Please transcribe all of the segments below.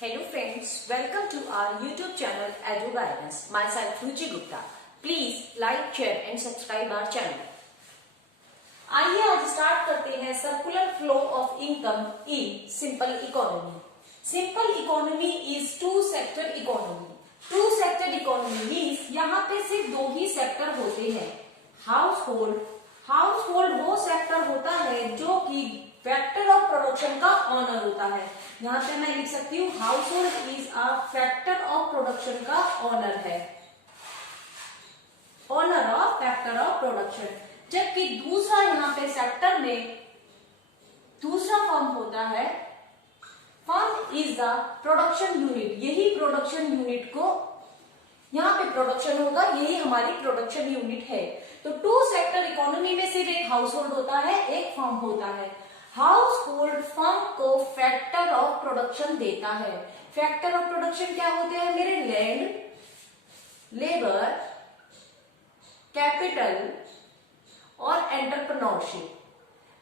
Hello friends, welcome to our YouTube channel Edu Guidance. Myself Ruchi Gupta. Please like, share and subscribe our channel. आइए आज start करते हैं circular flow of income in simple economy. Simple economy is two sector economy. Two sector economy means यहाँ पे सिर्फ दो ही sector होते हैं. हाउसहोल्ड वो सेक्टर होता है जो कि फैक्टर ऑफ प्रोडक्शन का ऑनर होता है. यहाँ पे मैं लिख सकती हूँ household is a factor of production का ऑनर है. Owner of factor of production. जबकि दूसरा यहाँ पे सेक्टर में दूसरा फर्म होता है. Firm is the production unit. यही प्रोडक्शन यूनिट को यहाँ पे प्रोडक्शन होगा, यही हमारी प्रोडक्शन यूनिट है. तो टू सेक्टर इकोनॉमी में सिर्फ एक हाउसहोल्ड होता है, एक फर्म होता है. हाउसहोल्ड फर्म को फैक्टर ऑफ प्रोडक्शन देता है. फैक्टर ऑफ प्रोडक्शन क्या होते हैं मेरे? लैंड, लेबर, कैपिटल और एंटरप्रेन्योरशिप.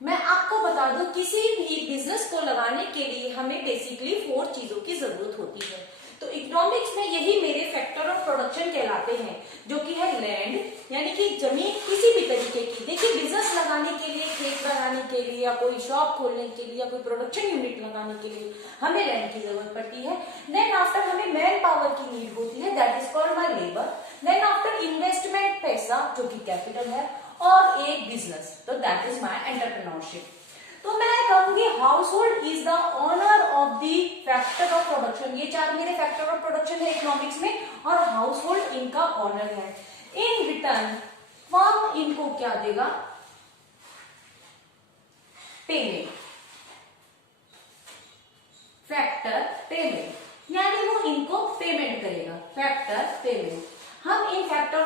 मैं आपको बता दूं किसी भी बिजनेस को लगाने के लिए हमें बेसिकली 4 चीजों की जरूरत होती है. तो इकोनॉमिक्स में यही मेरे फैक्टर ऑफ प्रोडक्शन कहलाते हैं, जो कि है लैंड यानी कि जमीन किसी भी तरीके की. देखिए बिजनेस लगाने के लिए, खेत लगाने के लिए या कोई शॉप खोलने के लिए या कोई प्रोडक्शन यूनिट लगाने के लिए हमें लैंड की जरूरत पड़ती है. देन आफ्टर हमें मैन पावर की नीड होती है, that is called my labour. Then after investment पैसा जो कि कैपिटल है, और एक बिजनेस, तो दैट इज माय एंटरप्रेन्योरशिप. तो मैं कहूंगी household is the owner of the factor of production. ये 4 मेरे फैक्टर ऑफ प्रोडक्शन है इकोनॉमिक्स में, और हाउसहोल्ड इनका ऑनर है. इन रिटर्न फर्म इनको क्या देगा? पेमेंट. फैक्टर पेमेंट, यानी वो इनको पेमेंट करेगा. Factor payment. हम इन फैक्टर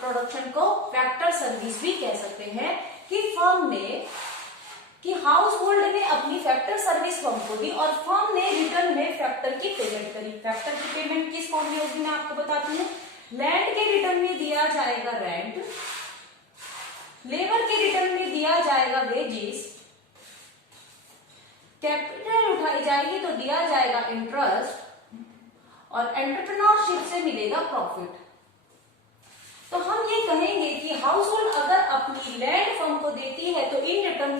प्रोडक्शन को फैक्टर सर्विस भी कह सकते हैं कि फर्म ने कि हाउसहोल्ड ने अपनी फैक्टर सर्विस फर्म को दी और फर्म ने रिटर्न में फैक्टर की पेमेंट करी. फैक्टर की पेमेंट किस फॉर्म में होगी मैं आपको बताती हूँ. लैंड के रिटर्न में दिया जाएगा रेंट, लेबर के रिटर्न में दिया जाएगा वेजेस, कैपिटल उठाई जाएगी तो दिया जाएगा इंटरेस्ट, और एंटरप्रेन्योरशिप से मिलेगा प्रॉफिट. तो हम ये कहेंगे कि हाउसहोल्ड अगर अपनी लैंड फर्म को देती है तो इन रिटर्न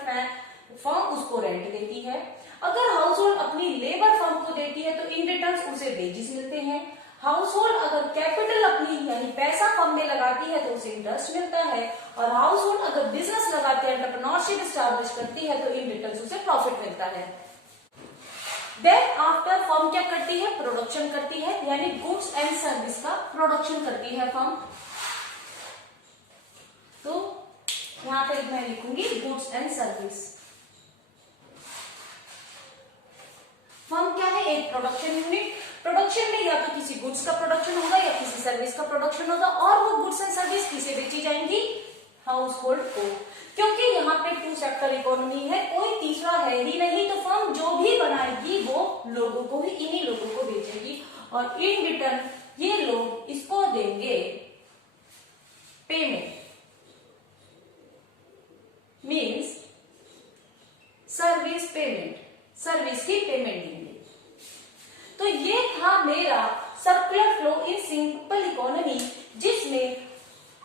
फर्म उसको रेंट देती है. अगर हाउसहोल्ड अपनी लेबर फर्म को देती है तो इन रिटर्न उसे वेजेस मिलते हैं. हाउसहोल्ड अगर कैपिटल अपनी यानी पैसा फर्म में लगाती है तो उसे इंटरेस्ट मिलता है. और हाउसहोल्ड अगर बिजनेस लगाती है, एंटरप्रेन्योरशिप एस्टैब्लिश करती है तो इन रिटर्न उसे प्रॉफिट मिलता है. देन आफ्टर फर्म क्या करती है? प्रोडक्शन करती है, यानी गुड्स एंड सर्विस का प्रोडक्शन करती है फर्म. तो यहां पे मैं लिखूंगी गुड्स एंड सर्विस. फर्म क्या है? एक प्रोडक्शन यूनिट. प्रोडक्शन में या तो किसी गुड्स का प्रोडक्शन होगा या किसी सर्विस का प्रोडक्शन होगा, और वो गुड्स एंड सर्विस किसे बेची जाएंगी? हाउसहोल्ड को. क्योंकि यहाँ पे टू सेक्टर इकोनॉमी है, कोई तीसरा है ही नहीं, तो फर्म जो भी बनाएगी वो लोगों को ही, इन्हीं लोगों को बेचेगी, और इन रिटर्न ये लोग इसको देंगे payment. Means service payment, service की पेमेंट देंगे. तो ये था मेरा circular flow in simple economy, जिसमें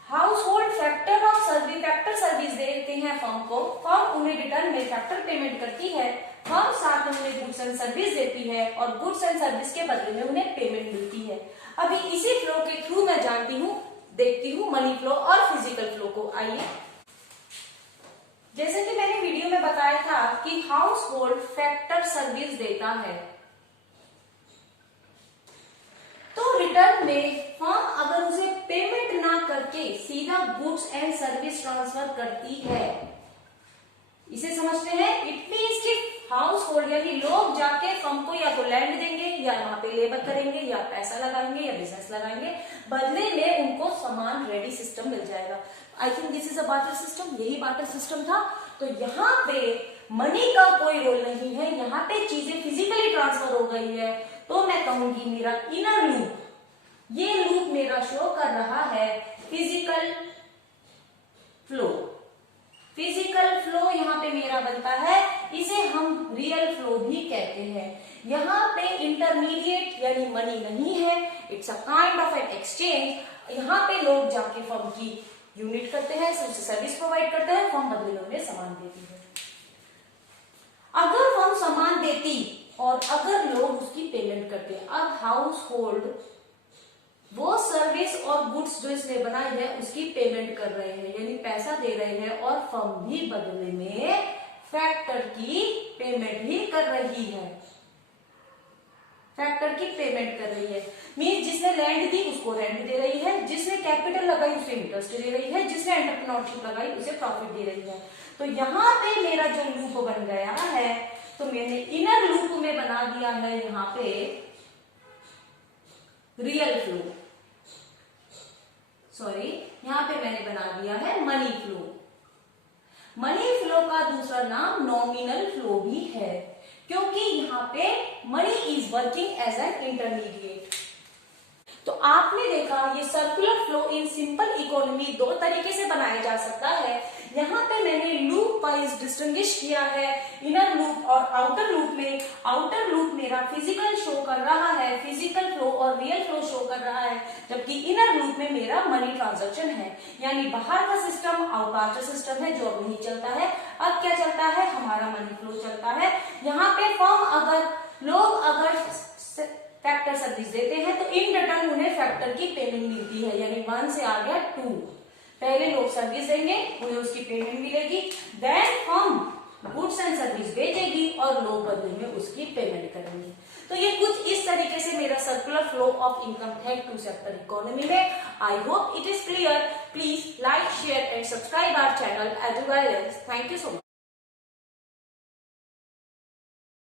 हाउसहोल्ड फैक्टर सर्विस देते हैं फर्म को, फर्म उन्हें रिटर्न में फैक्टर पेमेंट करती है, फर्म साथ में उन्हें गुड्स एंड सर्विस देती है, और गुड्स एंड सर्विस के बदले में उन्हें पेमेंट मिलती है. अभी इसी फ्लो के थ्रू मैं देखती हूँ मनी फ्लो और फिजिकल फ्लो को. आइए, जैसे कि मैंने वीडियो में बताया था कि हाउसहोल्ड फैक्टर सर्विस देता है, तो रिटर्न में फर्म अगर उसे पेमेंट ना करके सीधा गुड्स एंड सर्विस ट्रांसफर करती है, इसे समझते हैं. इट मींस कि हाउसहोल्ड यानी लोग जाके फर्म को या तो लैंड देंगे, या वहां पे लेबर करेंगे, या पैसा लगाएंगे, या बिजनेस लगाएंगे, बदले में उनको सामान रेडी सिस्टम मिल जाएगा. I think this is a barter system. यही बार्टर सिस्टम था. तो यहाँ पे मनी का कोई रोल नहीं है, यहाँ पे चीजें फिजिकली ट्रांसफर हो गई है. तो मैं कहूंगी मेरा इनर लूप, ये लूप मेरा शो कर रहा है फिजिकल फ्लो. फिजिकल फ्लो यहाँ पे मेरा बनता है, इसे हम रियल फ्लो भी कहते हैं। यहाँ पे इंटरमीडिएट यानी मनी नहीं है, it's a kind of an exchange. यहाँ पे लोग जाके फर्म की यूनिट करते हैं, सर्विस प्रोवाइड करते हैं, फर्म बदले में उन्हें सामान देती है। अगर फर्म सामान देती और अगर लोग उसकी पेमेंट करते, अब हाउस होल्ड वो सर्विस और गुड्स जो इसने बनाई है उसकी पेमेंट कर रहे हैं, यानी पैसा दे रहे हैं, और फर्म भी बदले में फैक्टर की पेमेंट भी कर रही है, फैक्टर की पेमेंट कर रही है। मीन्स जिसने लैंड दी उसको रेंट दे रही है, जिसने कैपिटल लगाई उसे इंटरेस्ट दे रही है, जिसने एंटरप्रेन्योरशिप लगाई उसे प्रॉफिट दे रही है। तो यहाँ पे मेरा जो लूप बन गया है, तो मैंने इनर लूप में बना दिया है यहाँ पे रियल फ्लो, सॉरी यहाँ पे मैंने बना दिया है मनी फ्लो। मनी फ्लो का दूसरा नाम नॉमिनल फ्लो भी है, क्योंकि यहाँ पे money is working as an intermediate. तो आपने देखा ये circular flow in simple economy दो तरीके से बनाया जा सकता है। यहाँ पे मैंने लूप वाइज डिस्टिंग्विश किया है, इनर लूप और आउटर लूप में। आउटर लूप मेरा फिजिकल शो कर रहा है, फिजिकल फ्लो और रियल फ्लो शो कर रहा है, जबकि इनर लूप में मेरा मनी ट्रांजैक्शन है, यानी बाहर का सिस्टम आउटर सिस्टम है जो अब नहीं चलता है। अब क्या चलता है, हमारा मनी फ्लो चलता है। यहाँ पे लोग अगर फैक्टर सर्विस देते हैं तो इन रिटर्न उन्हें फैक्टर की पेमेंट मिलती है, यानी 1 से आ गया 2। पहले लोग सर्विस देंगे, उन्हें उसकी पेमेंट मिलेगी, देन हम गुड्स एंड सर्विस भेजेगी और लोग बदले में उसकी पेमेंट करेंगे। तो ये कुछ इस तरीके से मेरा सर्कुलर फ्लो ऑफ इनकम है टू सेक्टर इकोनॉमी में। I hope it is clear. Please like, share and subscribe our channel Eduguidance. Thank you so much.